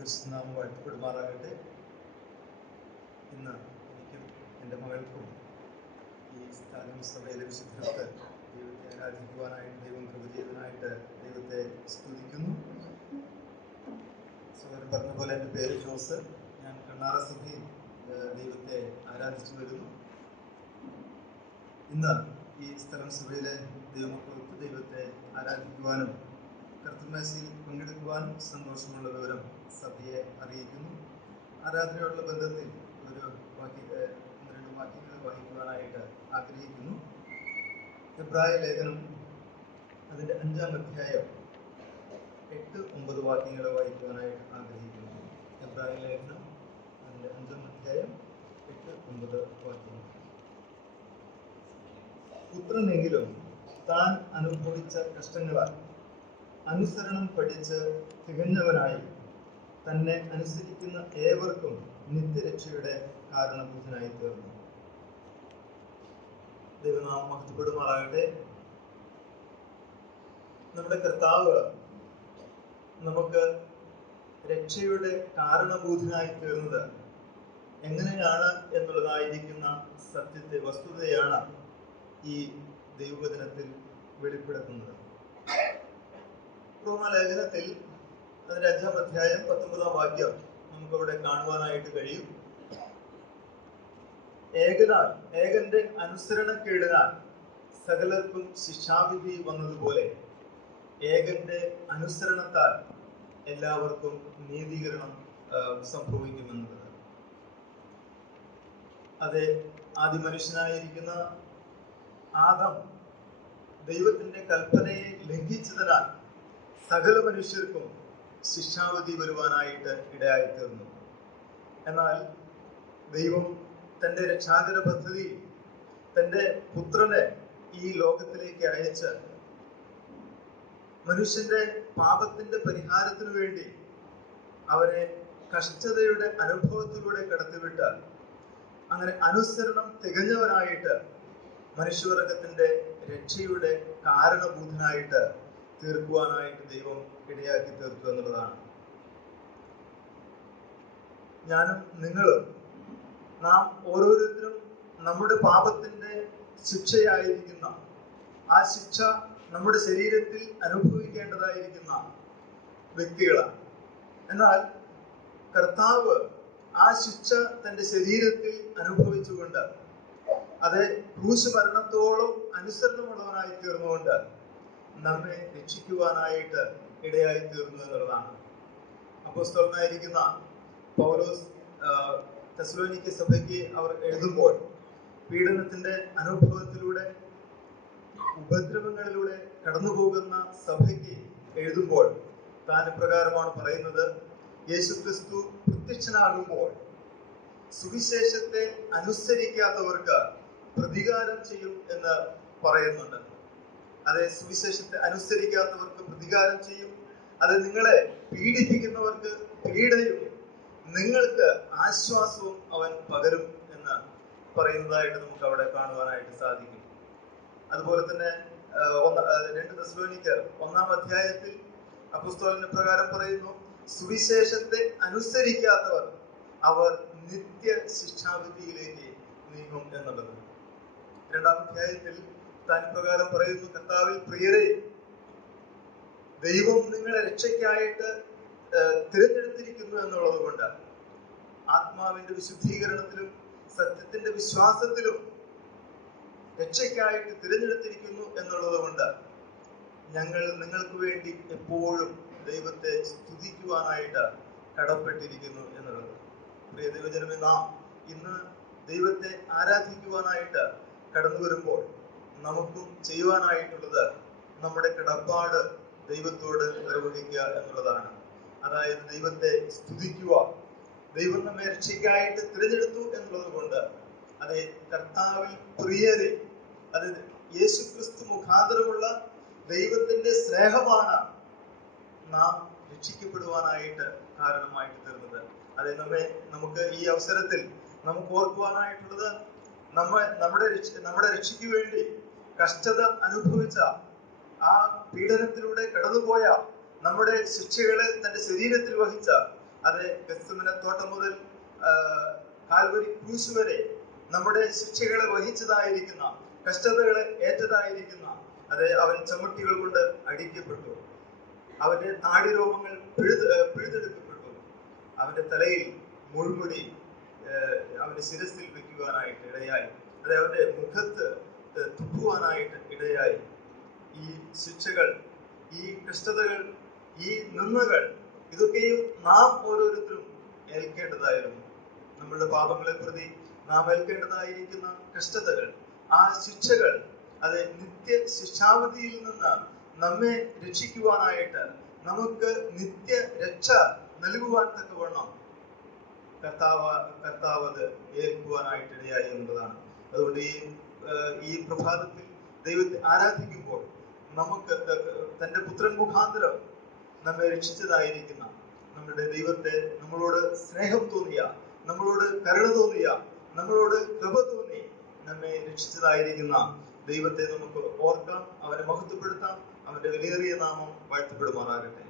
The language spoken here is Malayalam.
പരിശുദ്ധനാമം വാഴ്ത്തപ്പെടുമാറാകട്ടെ. ഇന്ന് എനിക്കും എൻ്റെ മകൾക്കും ഈ സ്ഥാനം സഭയിലെ വിശുദ്ധർക്ക് ദൈവത്തെ ആരാധിക്കുവാനായിട്ട് ദൈവം കൃപ ചെയ്തതിനായിട്ട് ദൈവത്തെ സ്തുതിക്കുന്നു. സഹോദരൻ പറഞ്ഞ പോലെ എൻ്റെ പേര് ജോസ്. ഞാൻ കണ്ണാറ സഭയിൽ ദൈവത്തെ ആരാധിച്ചു വരുന്നു. ഇന്ന് ഈ സ്ഥലം സഭയിലെ ദൈവമക്കൾക്ക് ദൈവത്തെ ആരാധിക്കുവാനും കർത്തൃമേശയിൽ പങ്കെടുക്കുവാനും സന്തോഷമുള്ള വിവരം സഭയെ അറിയിക്കുന്നു. ആരാധനയോടുള്ള ബന്ധത്തിൽ ഒന്ന് രണ്ട് വാക്യങ്ങൾ വായിക്കുവാനായിട്ട് ആഗ്രഹിക്കുന്നു. എബ്രായ ലേഖനം അതിൻ്റെ 5-ാം അധ്യായം 8-9 വാക്യങ്ങൾ വായിക്കുവാനായിട്ട് ആഗ്രഹിക്കുന്നു. എബ്രായ ലേഖനം അതിൻ്റെ 5-ാം അധ്യായം 8-9 വാക്യങ്ങൾ. പുത്രനെങ്കിലും താൻ അനുഭവിച്ച കഷ്ടങ്ങളാൽ അനുസരണം പഠിച്ച് തികഞ്ഞവനായി തന്നെ അനുസരിക്കുന്ന ഏവർക്കും നിത്യരക്ഷയുടെ കാരണഭൂതനായി തീർന്നു. ദൈവനാമം മഹത്വപ്പെടുമാറാകട്ടെ. നമ്മുടെ കർത്താവ് നമുക്ക് രക്ഷയുടെ കാരണഭൂതനായി തീർന്നത് എങ്ങനെയാണ് എന്നുള്ളതായിരിക്കുന്ന വസ്തുതയാണ് ഈ ദൈവവചനത്തിൽ വെളിപ്പെടുത്തുന്നത്. റോമാലേഖനത്തിൽ അതിന്റെ 5-ാം അധ്യായം 19-ാം വാക്യം നമുക്കവിടെ കാണുവാനായിട്ട് കഴിയും. ഏകന്റെ അനുസരണക്കേടിനാൽ സകലർക്കും ശിക്ഷാവിധി വന്നതുപോലെ ഏകന്റെ അനുസരണത്താൽ എല്ലാവർക്കും നീതീകരണം സംഭവിക്കുമെന്നത്. അതെ, ആദ്യ മനുഷ്യനായിരിക്കുന്ന ആദം ദൈവത്തിന്റെ കൽപ്പനയെ ലംഘിച്ചതിനാൽ സകല മനുഷ്യർക്കും ശിക്ഷാവിധി വരുവാനായിട്ട് ഇടയായിത്തീർന്നു. എന്നാൽ ദൈവം തൻ്റെ രക്ഷാകര പദ്ധതി തൻ്റെ പുത്രനെ ഈ ലോകത്തിലേക്ക് അയച്ച് മനുഷ്യന്റെ പാപത്തിന്റെ പരിഹാരത്തിനു വേണ്ടി അവരെ കഷ്ടതയുടെ അനുഭവത്തിലൂടെ കടത്തിവിട്ട് അങ്ങനെ അനുസരണം തികഞ്ഞവനായിട്ട് മനുഷ്യവർഗത്തിന്റെ രക്ഷയുടെ കാരണഭൂതനായിട്ട് തീർക്കുവാനായിട്ട് ദൈവം ഇടയാക്കി തീർത്തു എന്നുള്ളതാണ്. ഞാനും നിങ്ങളും നാം ഓരോരുത്തരും നമ്മുടെ പാപത്തിന്റെ ശിക്ഷയായിരിക്കുന്ന ആ ശിക്ഷ നമ്മുടെ ശരീരത്തിൽ അനുഭവിക്കേണ്ടതായിരിക്കുന്ന വ്യക്തികളാണ്. എന്നാൽ കർത്താവ് ആ ശിക്ഷ തന്റെ ശരീരത്തിൽ അനുഭവിച്ചുകൊണ്ട് അത് ക്രൂശ് മരണത്തോളം അനുസരണമുള്ളവനായി തീർന്നുകൊണ്ട് നമ്മെ രക്ഷിക്കുവാനായിട്ട് ഇടയായി തീർന്നു എന്നുള്ളതാണ്. അപ്പോസ്തലനായിരിക്കുന്ന പൗലോസ് തെസ്സലോനിക്ക സഭയ്ക്ക് അവർ എഴുതുമ്പോൾ പീഡനത്തിന്റെ അനുഭവത്തിലൂടെ ഉപദ്രവങ്ങളിലൂടെ കടന്നു പോകുന്ന സഭയ്ക്ക് എഴുതുമ്പോൾ താൻ ഇപ്രകാരമാണ് പറയുന്നത്: യേശുക്രിസ്തു പ്രത്യക്ഷനാകുമ്പോൾ സുവിശേഷത്തെ അനുസരിക്കാത്തവർക്ക് പ്രതികാരം ചെയ്യും എന്ന് പറയുന്നുണ്ട്. അതെ, സുവിശേഷത്തെ അനുസരിക്കാത്തവർക്ക് പ്രതികാരം ചെയ്യും. അത് നിങ്ങളെ പീഡിപ്പിക്കുന്നവർക്ക് പീഡയും നിങ്ങൾക്ക് ആശ്വാസവും അവൻ പകരും എന്ന് പറയുന്നതായിട്ട് നമുക്ക് അവിടെ കാണുവാനായിട്ട് സാധിക്കും. അതുപോലെ തന്നെ 2 തെസ്സലോനിക്കർ 1-ാം അധ്യായത്തിൽ അപ്പോസ്തലൻ പ്രകാരം പറയുന്നു: സുവിശേഷത്തെ അനുസരിക്കാത്തവർ അവർ നിത്യ ശിക്ഷാവിധിയിലേക്ക് നീങ്ങും എന്നുള്ളത്. 2-ാം അധ്യായത്തിൽ താൻ പ്രകാരം പറയുന്നു: കർത്താവിൽ പ്രിയരെ, ദൈവം നിങ്ങളെ രക്ഷയ്ക്കായിട്ട് തിരഞ്ഞെടുത്തിരിക്കുന്നു എന്നുള്ളത് കൊണ്ട് ആത്മാവിന്റെ വിശുദ്ധീകരണത്തിലും സത്യത്തിന്റെ വിശ്വാസത്തിലും രക്ഷയ്ക്കായിട്ട് തിരഞ്ഞെടുത്തിരിക്കുന്നു എന്നുള്ളത് കൊണ്ട് ഞങ്ങൾ നിങ്ങൾക്ക് വേണ്ടി എപ്പോഴും ദൈവത്തെ സ്തുതിക്കുവാനായിട്ട് കടപ്പെട്ടിരിക്കുന്നു എന്നുള്ളത്. പ്രിയ ദൈവജനമേ, നാം ഇന്ന് ദൈവത്തെ ആരാധിക്കുവാനായിട്ട് കടന്നു വരുമ്പോൾ നമുക്കും ചെയ്യുവാനായിട്ടുള്ളത് നമ്മുടെ കടപ്പാട് ദൈവത്തോട് നിർവഹിക്കുക എന്നുള്ളതാണ്. അതായത് ദൈവത്തെ സ്തുതിക്കുക. ദൈവം നമ്മെ രക്ഷയ്ക്കായിട്ട് തിരഞ്ഞെടുത്തു എന്നുള്ളത് കൊണ്ട് അതെ, കർത്താവിൽ പ്രിയരെ, അത് യേശുക്രിസ്തു മുഖാന്തരമുള്ള ദൈവത്തിന്റെ സ്നേഹമാണ് നാം രക്ഷിക്കപ്പെടുവാനായിട്ട് കാരണമായിട്ട് തീർന്നത്. അതെ, നമുക്ക് ഈ അവസരത്തിൽ നമുക്ക് ഓർക്കുവാനായിട്ടുള്ളത് നമ്മുടെ രക്ഷയ്ക്ക് വേണ്ടി കഷ്ടത അനുഭവിച്ച ആ പീഡനത്തിലൂടെ കടന്നുപോയ നമ്മുടെ ശിക്ഷകളെ തന്റെ ശരീരത്തിൽ വഹിച്ച അത് ഗെത്സമനെ തോട്ടം മുതൽ കാൽവരി ക്രൂശ് വരെ നമ്മുടെ ശിക്ഷകളെ വഹിച്ചതായിരിക്കുന്ന, കഷ്ടതകളെ ഏറ്റതായിരിക്കുന്ന, അവൻ ചമ്മട്ടികൾ കൊണ്ട് അടിക്കപ്പെട്ടു. അവന്റെ താടിരോമങ്ങൾ പിഴുതെടുക്കപ്പെട്ടു. അവന്റെ തലയിൽ മുൾമുടി അവന്റെ ശിരസിൽ വെക്കുവാനായിട്ട് ഇടയായി. അവന്റെ മുഖത്ത് തുപ്പുവാനായിട്ട് ഇടയായി. ഈ ശിക്ഷകൾ, ഈ കഷ്ടതകൾ, ഈ നിന്ദകൾ, ഇതൊക്കെയും നാം ഓരോരുത്തരും ഏൽക്കേണ്ടതായിരുന്നു. നമ്മളുടെ പാപങ്ങളെ പ്രതി നാം ഏൽക്കേണ്ടതായിരിക്കുന്ന കഷ്ടതകൾ, ആ ശിക്ഷകൾ, നിത്യ ശിക്ഷാവധിയിൽ നിന്ന് നമ്മെ രക്ഷിക്കുവാനായിട്ട്, നമുക്ക് നിത്യ രക്ഷ നൽകുവാൻ തക്കവണ്ണം കർത്താവ് അത് ഏൽക്കുവാനായിട്ട് ഇടയായി എന്നുള്ളതാണ്. അതുകൊണ്ട് ഈ പ്രഭാതത്തിൽ ദൈവത്തെ ആരാധിക്കുമ്പോൾ നമുക്ക് തന്റെ പുത്രൻ മുഖാന്തരം നമ്മെ രക്ഷിച്ചതായിരിക്കുന്ന നമ്മുടെ ദൈവത്തെ, നമ്മളോട് സ്നേഹം തോന്നിയ, നമ്മളോട് കരുണ തോന്നിയ, നമ്മളോട് കൃപ തോന്നി നമ്മെ രക്ഷിച്ചതായിരിക്കുന്ന ദൈവത്തെ നമുക്ക് ഓർക്കാം, അവനെ മഹത്വപ്പെടുത്താം. അവന്റെ വിലയേറിയ നാമം വാഴ്ത്തപ്പെടുമാറാകട്ടെ.